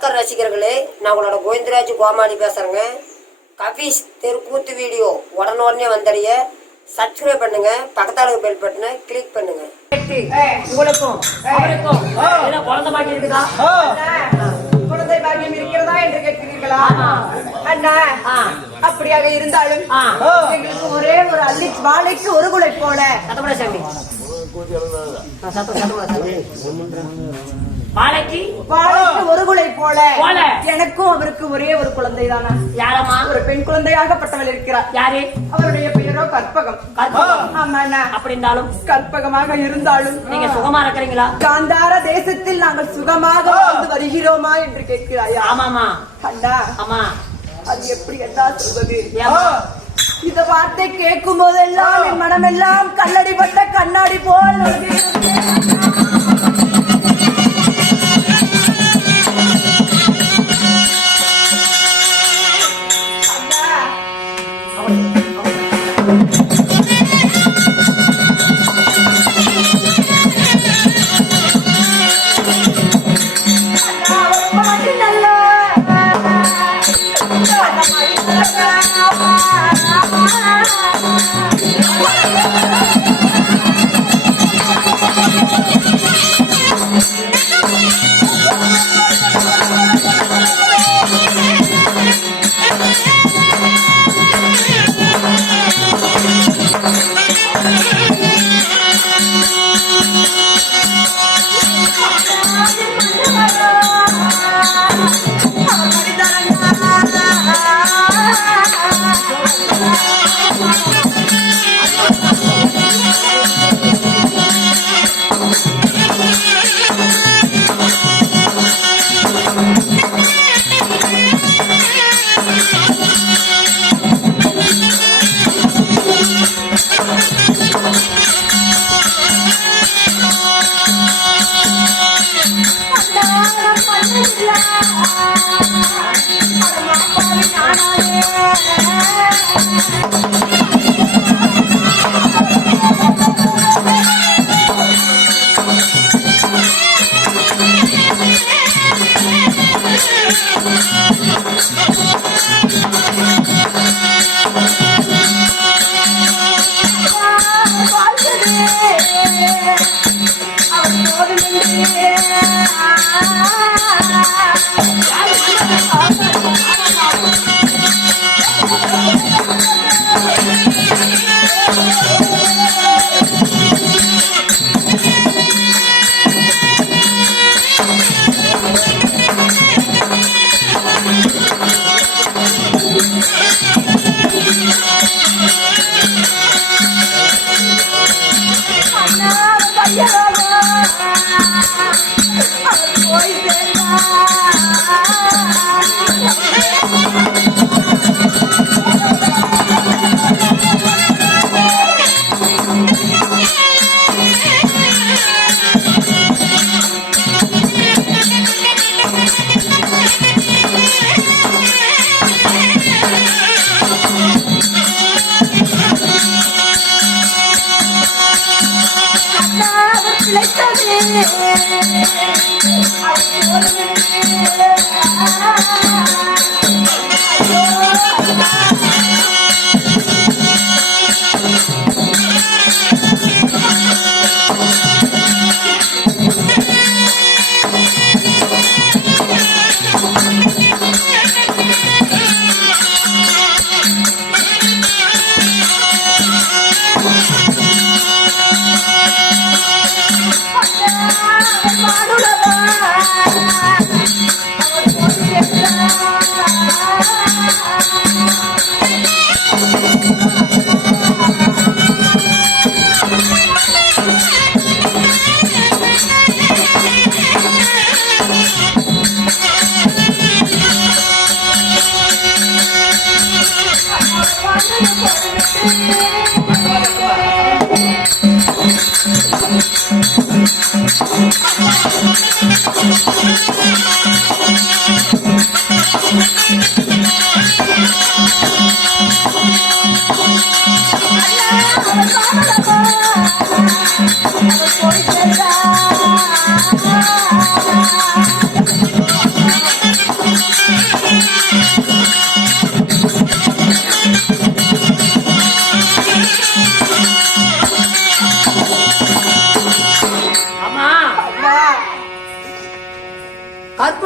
ரசிகர்களே, நான் உங்களோட கோவிந்தராஜ் கோமாளி பேசுறேங்க. கபீஸ் தெருக்கூத்து வீடியோ உடனே வந்தடைய சப்ஸ்கிரைப் பண்ணுங்க, பக்கத்தால பெல் பட்டனை கிளிக் பண்ணுங்க. உங்களுக்கும் அவருக்கும் குழந்தை பாக்கியம் இருக்குதா? குழந்தை பாக்கியம் இருக்கிறதா என்று கேட்கிறீர்களா? அண்ணா, அப்படியாக இருந்தாலும் எங்களுக்கு ஒரே ஒரு அள்ளி வாழைக்கு ஒரு குலை போல வாழைக்கு ஒரு குலை போல எனக்கும் அவருக்கு ஒரே ஒரு குழந்தை தானா? யாரம்மா? ஒரு பெண் குழந்தையாகப்பட்டவள் இருக்கிறார். யாரு? அவருடைய பெயரோ கற்பகம். ஆமா, அப்படி இருந்தாலும் கற்பகமாக இருந்தாலும் நீங்க சுகமா இருக்கிறீங்களா? காந்தார தேசத்தில் நாங்கள் சுகமாக வாழ்ந்து வருகிறோமா என்று கேட்கிறாயா? ஆமாமா அண்ணா, ஆமா. அது எப்படி என்ன சொல்வது? இந்த வார்த்தை கேட்கும் போதெல்லாம் என் மனமெல்லாம் கல்லடிப்பட்ட கண்ணாடி போல்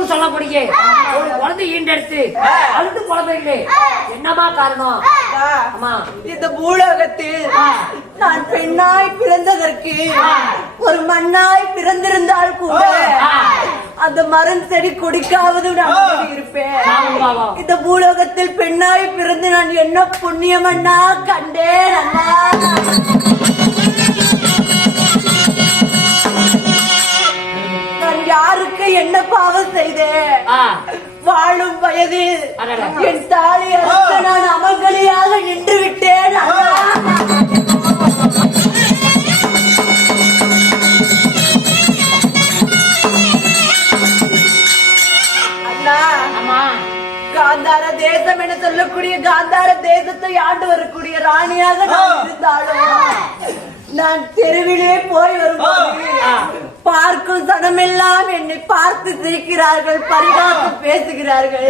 பூலோகம்னு சொல்லக்கூடிய ஒரு குழந்தை ஈண்டெடுத்து அழுது குழந்தைங்களே என்னமா காரணம்? ஆமா, இந்த பூலோகத்தில் நான் பெண்ணாய் பிறந்ததற்கு ஒரு மண்ணாய் பிறந்திருந்தால் கூட அந்த மரம் செடி கொடிக்காவது நான் இருப்பேன். இந்த பூலோகத்தில் பெண்ணாய் பிறந்து நான் என்ன புண்ணியமண்ணா கண்டேன் அண்ணா. நான் யாருக்கு என்ன பாவம் செய்தேன்? வாழும் வயதில் என் தாலி அறுத்து நான் அமங்கலியாக நின்று விட்டேன் அண்ணா. காந்தார தேசம் என சொல்லக்கூடிய காந்தார தேசத்தை ஆண்டு வரக்கூடிய ராணியாக நான் இருந்தாலும் நான் தெருவிலே போய் வரும்போது பார்க்கும் சனமெல்லாம் என்னை பார்த்து சிரிக்கிறார்கள், பரிகாசம் பேசுகிறார்கள்,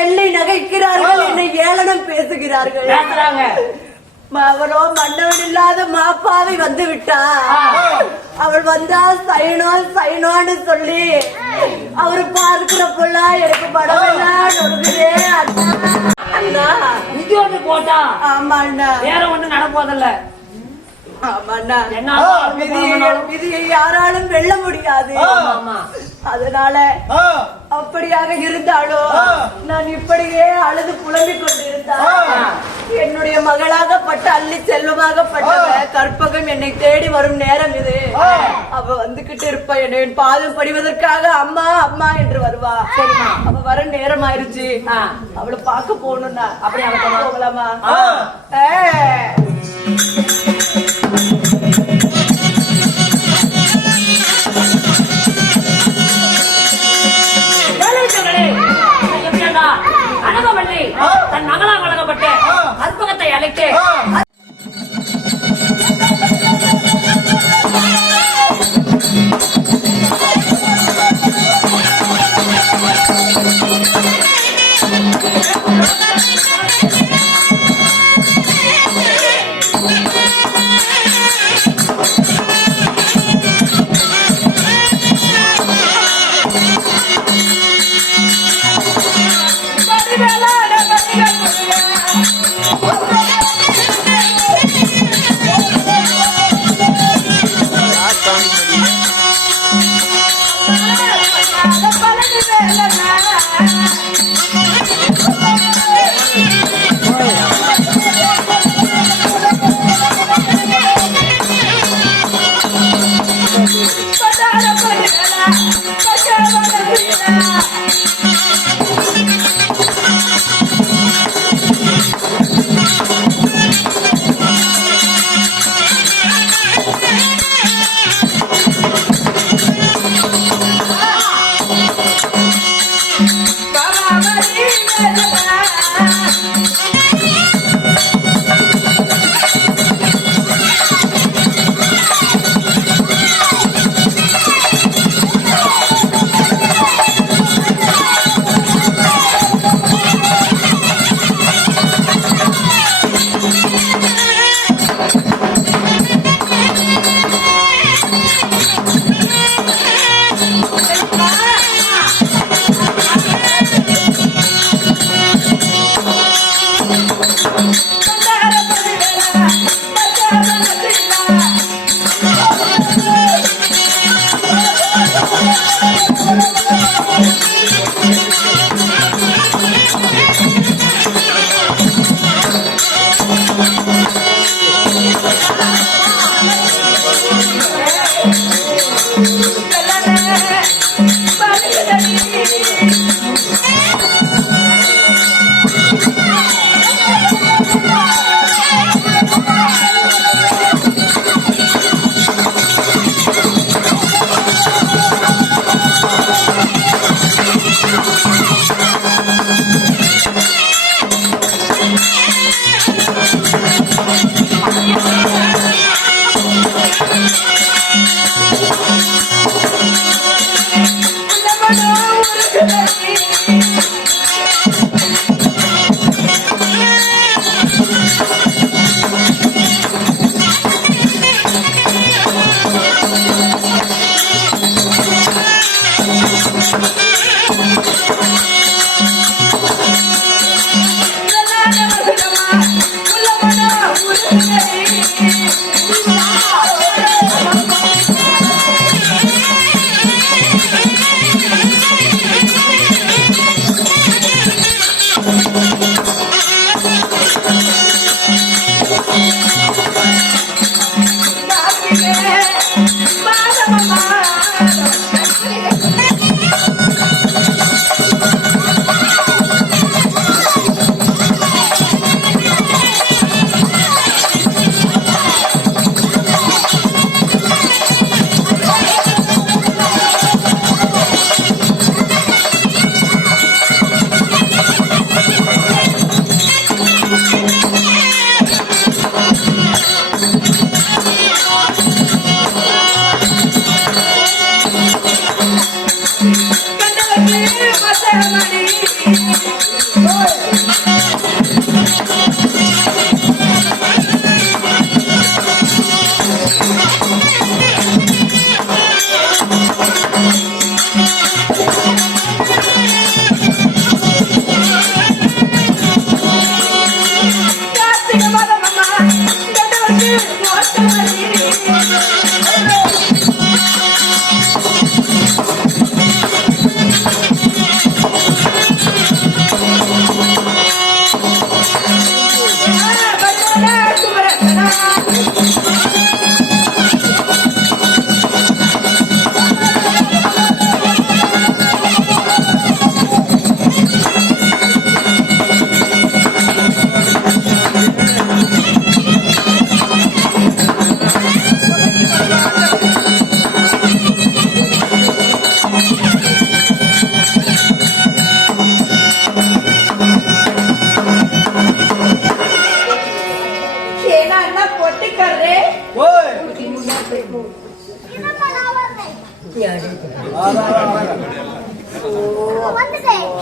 எள்ளி நகைக்கிறார்கள், என்னை ஏளனம் பேசுகிறார்கள். அவரோ மன்னவன் இல்லாத மாப்பாவை வந்து விட்டா. அவள் வந்தா சைனோன்னு சொல்லி அவரு பார்க்கிற பொள்ள எனக்கு படமெல்லாம் நொறுக்குதே அண்ணா. இங்க ஒண்ணு போட்டா ஆமா அண்ணா, வேற ஒண்ணு நடப்போதில்ல. விதியை யாராலும் வெல்ல முடியாது. அதனால அப்படியாக இருந்தாலும் நான் இப்படியே அழுது புலம்பிக் கொண்டிருந்தேன். என்னுடைய மகளாகப்பட்ட அள்ளி செல்வமாகப்பட்ட கற்பகம் என்னை தேடி வரும் நேரம் இது. அவ வந்துகிட்டு இருப்பா, என்னை பாதம் படிவதற்காக அம்மா அம்மா என்று வருவா. அவ வர நேரம் ஆயிருச்சு, அவளை பார்க்க போகணும்னா அப்படி அவ போகலாமா? தன் மகளால் வழங்கப்பட்ட கற்பகத்தை அழைத்து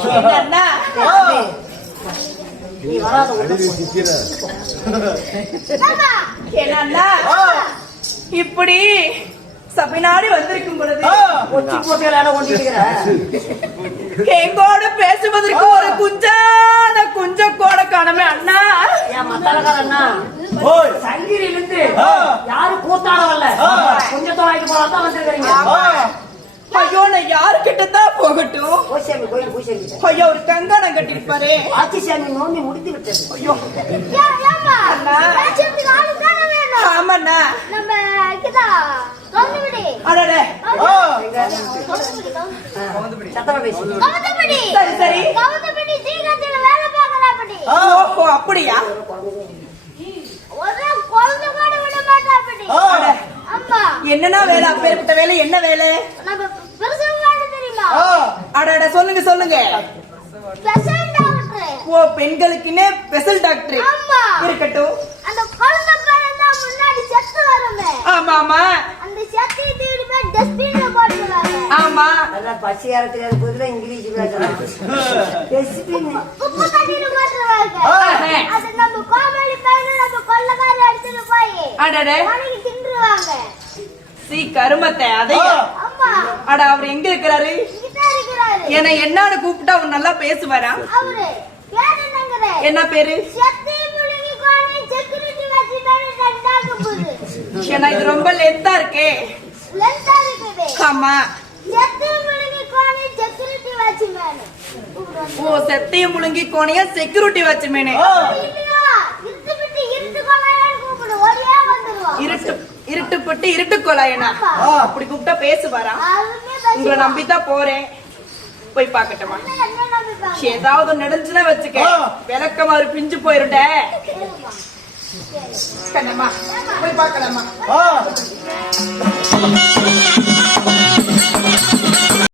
என்னன்னா நீ வராத என்னன்னா இப்படி சபைநாடி வந்திருக்கும் பொழுது ஒச்சி போட்டு விளையாட கொண்டிருக்கிற எங்கோடு பேசுவதற்கு ஒரு குஞ்ச கூட காணமே அண்ணா. என் மத்தளக்காரண்ணா சங்கிலிருந்து யாரும் கூத்தாட வரல கொஞ்சம் தொலைக்கு போறாதான் வந்திருக்கிறீங்க. ஐயோ நான் யாருக்கிட்ட தான் போகட்டும்? பூசாமி கோயில் பூசாமி ஐயோ ஒரு கங்காணம் கட்டிருப்பாரு. ஆட்சிசாமி நோண்டி முடித்து விட்டது. ஐயோ அண்ணா. ஆமாண்ணா. அடடே சத்தமா பேசி சரி சரி. ஓஹோ அப்படியா? என்னன்னா வேலை? அப்பேற்பட்ட வேலை என்ன வேலை? அடட சொல்லுங்க சொல்லுங்க. ஓ பெண்களுக்குன்னே ஸ்பெஷல் டாக்டர் இருக்கட்டும். ஆமா ஆமா ஆமா. பசியார தெரியாத போதுல இங்கிலீஷ் பேசுறாங்க. அடடே சீ கருமத்தை அதையா? அட அவர் எங்க இருக்கிறாரு? என்ன என்னன்னு கூப்பிட்டா அவர் நல்லா பேசுவாரா? என்ன பேரு? ஏன்னா இது ரொம்ப லென்த்தா இருக்கே. ஆமா. ஓ செத்தைய முழுங்கி கோணையா செக்யூரிட்டி வாட்ச்மேனே. இருட்டுப்பட்டு இருட்டுக்கொலாயனா அப்படி கூப்பிட்டா பேசுவாரா? உங்களை நம்பித்தான் போறேன். போய் பாக்கட்டுமா? ஏதாவது நடந்துச்சுன்னா வச்சுக்க விளக்கமாறு பிஞ்சு போயிருட. கண்ணம்மா போய் பாக்கலாமா?